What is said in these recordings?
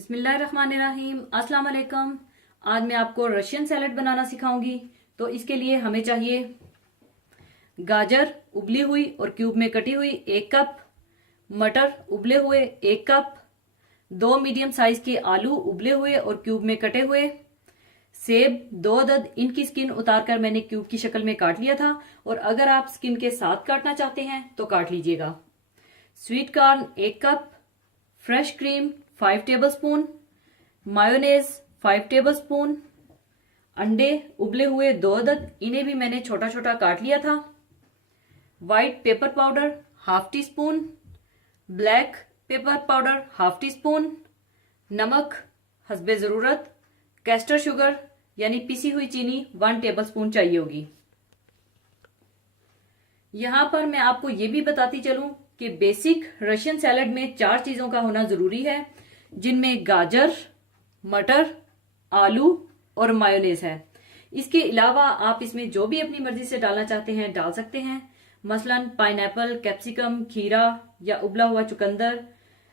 बिस्मिल्लाहिर्रहमानिर्रहीम। अस्सलाम वालेकुम। आज मैं आपको रशियन सैलेड बनाना सिखाऊंगी। तो इसके लिए हमें चाहिए गाजर उबली हुई और क्यूब में कटी हुई 1 कप, मटर उबले हुए 1 कप, 2 मीडियम साइज के आलू उबले हुए और क्यूब में कटे हुए, सेब 2 अदद, इनकी स्किन उतारकर मैंने क्यूब की शक्ल में काट लिया था और अगर आप स्किन के साथ काटना चाहते हैं तो काट लीजिएगा। Sweet corn 1 cup, fresh cream 5 tablespoon, mayonnaise 5 tablespoon, अंडे उबले हुए 2 अदद, इन्हें भी मैंने छोटा छोटा काट लिया था, white pepper powder half tea spoon, black pepper powder half tea spoon, नमक हस्बे जरूरत, कैस्टर शुगर यानी पिसी हुई चीनी 1 टेबलस्पून चाहिए होगी। यहां पर मैं आपको ये भी बताती चलूं कि बेसिक रशियन सैलेड में 4 चीजों का होना जरूरी है, जिनमें गाजर, मटर, आलू और मायोनेज है। इसके अलावा आप इसमें जो भी अपनी मर्जी से डालना चाहते हैं डाल सकते हैं, मसलन पाइनएप्पल, कैप्सिकम, खीरा या उबला हुआ चुकंदर,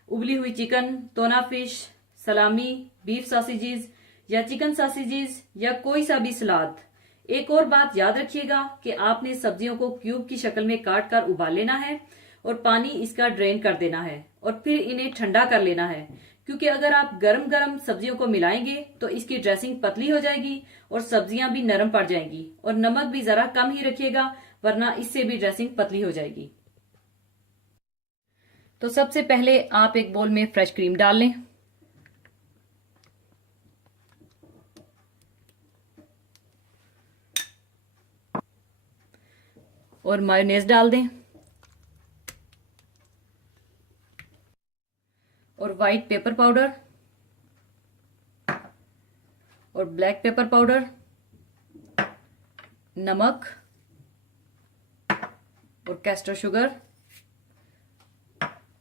उबली हुई चिकन, टोना फिश, सलामी, बीफ सॉसेजेस या चिकन सॉसेजेस या कोई सा भी सलाद। एक और बात याद रखिएगा कि आपने सब्जियों को क्यूब की शक्ल में काट कर उबाल लेना है और पानी इसका ड्रेन कर देना है और फिर इन्हें ठंडा कर लेना है, क्योंकि अगर आप गरम गरम सब्जियों को मिलाएंगे तो इसकी ड्रेसिंग पतली हो जाएगी और सब्जियां भी नरम पड़ जाएंगी। और नमक भी जरा कम ही रखिएगा, वरना इससे भी ड्रेसिंग पतली हो जाएगी। तो सबसे पहले आप एक बोल में फ्रेश क्रीम डाल लें और मायोनेज डाल दें और व्हाइट पेपर पाउडर और ब्लैक पेपर पाउडर, नमक और कैस्टर शुगर,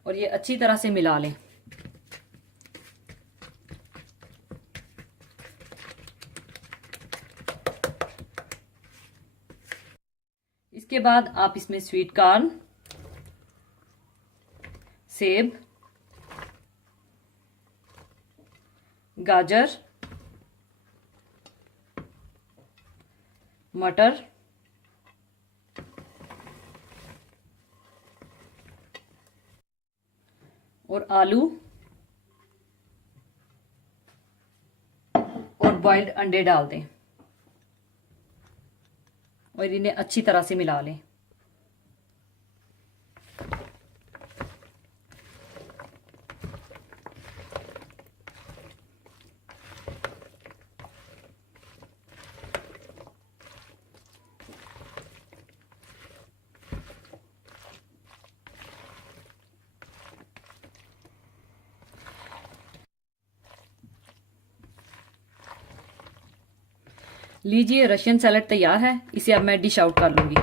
और ये अच्छी तरह से मिला लें। इसके बाद आप इसमें स्वीट कॉर्न, सेब, गाजर, मटर, और आलू और बॉइल्ड अंडे डाल दें और इन्हें अच्छी तरह से मिला लें। लीजिए, रशियन सैलेड तैयार है। इसे अब मैं डिश आउट कर लूंगी।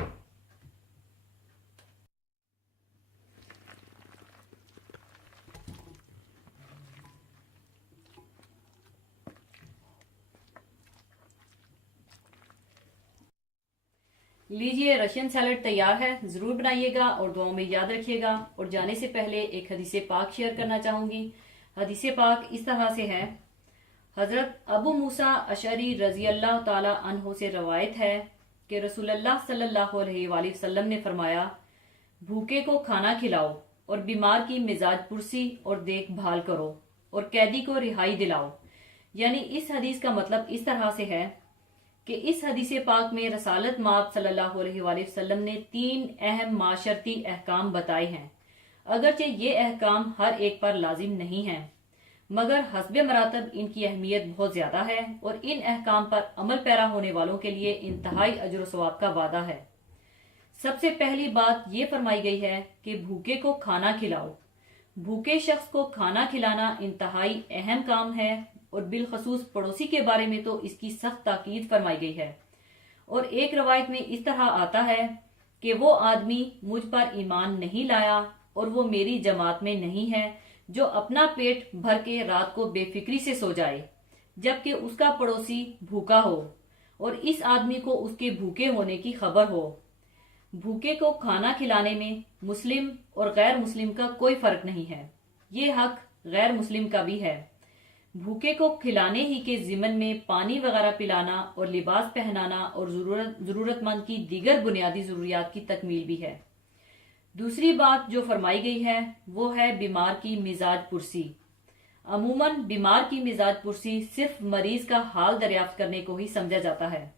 लीजिए, रशियन सैलेड तैयार है। जरूर बनाइएगा और दुआओं में याद रखिएगा। और जाने से पहले एक हदीस पाक शेयर करना चाहूंगी। हदीस पाक इस तरह से है। हजरत अबू मूसा अशरी रजी अल्लाह ताला अन्हो से रवायत है कि रसूलुल्लाह सल्लल्लाहु अलैहि वसल्लम ने फरमाया, भूखे को खाना खिलाओ और बीमार की मिजाज पुरसी और देखभाल करो और कैदी को रिहाई दिलाओ। यानी इस हदीस का मतलब इस तरह से है कि इस हदीस पाक में रसालत माब सल्लल्लाहु अलैहि वसल्लम ने 3 अहम माशरती अहकाम बताए हैं। अगरचे ये अहकाम हर एक पर लाजिम नहीं है, मगर हस्बे मरातब इनकी अहमियत बहुत ज्यादा है और इन अहकाम पर अमल पैरा होने वालों के लिए इंतहाई अजर व सवाब का वादा है। सबसे पहली बात ये फरमाई गई है कि भूखे को खाना खिलाओ। भूखे शख्स को खाना खिलाना इंतहाई अहम काम है और बिलखसूस पड़ोसी के बारे में तो इसकी सख्त ताकीद फरमाई गई है। और एक रवायत में इस तरह आता है कि वो आदमी मुझ पर ईमान नहीं लाया और वो मेरी जमात में नहीं है जो अपना पेट भर के रात को बेफिक्री से सो जाए जबकि उसका पड़ोसी भूखा हो और इस आदमी को उसके भूखे होने की खबर हो। भूखे को खाना खिलाने में मुस्लिम और गैर मुस्लिम का कोई फर्क नहीं है, ये हक गैर मुस्लिम का भी है। بھوکے کو کھلانے ہی کے ضمن میں پانی وغیرہ پلانا اور لباس پہنانا اور ضرورت مند کی دیگر بنیادی ضروریات کی تکمیل بھی ہے۔ دوسری بات جو فرمائی گئی ہے وہ ہے بیمار کی مزاج پرسی۔ عموماً بیمار کی مزاج پرسی صرف مریض کا حال دریافت کرنے کو ہی سمجھا جاتا ہے،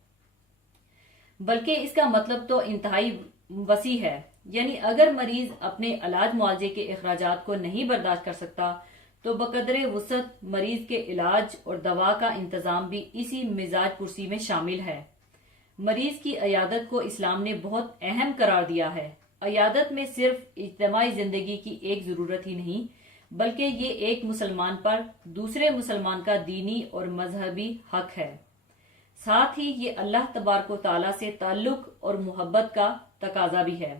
بلکہ اس کا مطلب تو انتہائی وسیع ہے۔ یعنی اگر مریض اپنے علاج معالجے کے اخراجات کو نہیں برداشت کر سکتا تو بقدر وسعت مریض کے علاج اور دوا کا انتظام بھی اسی مزاج پرسی میں شامل ہے۔ مریض کی عیادت کو اسلام نے بہت اہم قرار دیا ہے۔ عیادت میں صرف اجتماعی زندگی کی ایک ضرورت ہی نہیں، بلکہ یہ ایک مسلمان پر دوسرے مسلمان کا دینی اور مذہبی حق ہے۔ ساتھ ہی یہ اللہ تبارک و تعالیٰ سے تعلق اور محبت کا تقاضا بھی ہے۔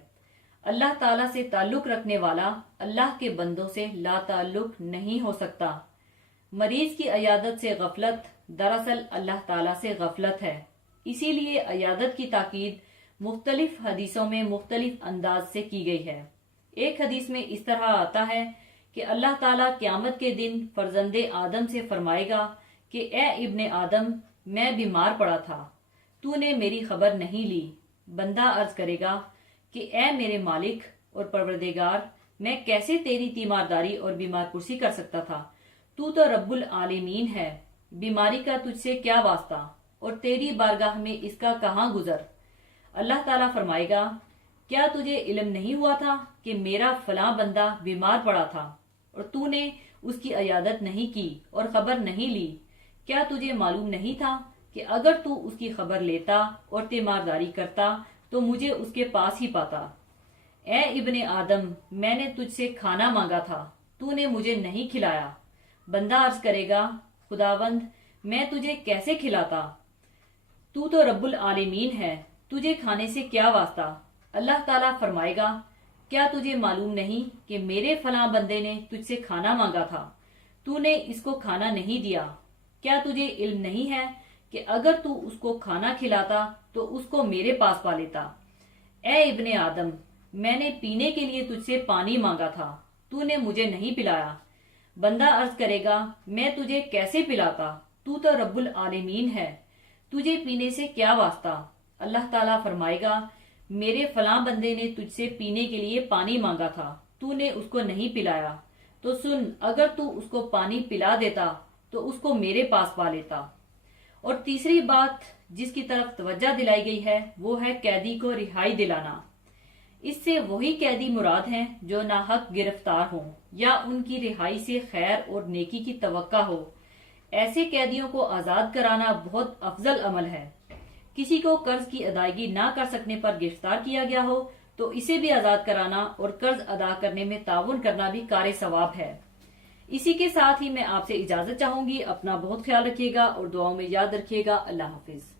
اللہ تعالیٰ سے تعلق رکھنے والا اللہ کے بندوں سے لا تعلق نہیں ہو سکتا۔ مریض کی عیادت سے غفلت دراصل اللہ تعالیٰ سے غفلت ہے۔ اسی لیے عیادت کی تاکید مختلف حدیثوں میں مختلف انداز سے کی گئی ہے۔ ایک حدیث میں اس طرح آتا ہے کہ اللہ تعالیٰ قیامت کے دن فرزند آدم سے فرمائے گا کہ اے ابن آدم، میں بیمار پڑا تھا، تو نے میری خبر نہیں لی۔ بندہ عرض کرے گا کہ اے میرے مالک اور پروردگار، میں کیسے تیری تیمارداری اور بیمار پرسی کر سکتا تھا؟ تو رب العالمین ہے، بیماری کا تجھ سے کیا واسطہ اور تیری بارگاہ میں اس کا کہاں گزر؟ اللہ تعالیٰ فرمائے گا، کیا تجھے علم نہیں ہوا تھا کہ میرا فلاں بندہ بیمار پڑا تھا اور تو نے اس کی عیادت نہیں کی اور خبر نہیں لی؟ کیا تجھے معلوم نہیں تھا کہ اگر تو اس کی خبر لیتا اور تیمارداری کرتا تو مجھے اس کے پاس ہی پاتا؟ اے ابن آدم، میں نے تجھ سے کھانا مانگا تھا، تو نے مجھے نہیں کھلایا۔ بندہ عرض کرے گا، خداوند، میں تجھے کیسے کھلاتا؟ تو رب العالمین ہے، تجھے کھانے سے کیا واسطہ؟ اللہ تعالیٰ فرمائے گا، کیا تجھے معلوم نہیں کہ میرے فلاں بندے نے تجھ سے کھانا مانگا تھا، تو نے اس کو کھانا نہیں دیا؟ کیا تجھے علم نہیں ہے کہ اگر تو اس کو کھانا کھلاتا تو اس کو میرے پاس پا لیتا؟ اے ابن آدم، میں نے پینے کے لیے تجھ سے پانی مانگا تھا، تو نے مجھے نہیں پلایا۔ بندہ عرض کرے گا، میں تجھے کیسے پلاتا؟ تو رب العالمین ہے، تجھے پینے سے کیا واسطہ؟ اللہ تعالیٰ فرمائے گا، میرے فلاں بندے نے تجھ سے پینے کے لیے پانی مانگا تھا، تو نے اس کو نہیں پلایا۔ تو سن، اگر تو اس کو پانی پلا دیتا تو اس کو میرے پاس پا لیتا۔ اور تیسری بات جس کی طرف توجہ دلائی گئی ہے وہ ہے قیدی کو رہائی دلانا۔ اس سے وہی قیدی مراد ہیں جو ناحق گرفتار ہوں یا ان کی رہائی سے خیر اور نیکی کی توقع ہو۔ ایسے قیدیوں کو آزاد کرانا بہت افضل عمل ہے۔ کسی کو قرض کی ادائیگی نہ کر سکنے پر گرفتار کیا گیا ہو تو اسے بھی آزاد کرانا اور قرض ادا کرنے میں تعاون کرنا بھی کار ثواب ہے۔ اسی کے ساتھ ہی میں آپ سے اجازت چاہوں گی۔ اپنا بہت خیال رکھیے گا اور دعاؤں میں یاد رکھیے گا۔ اللہ حافظ۔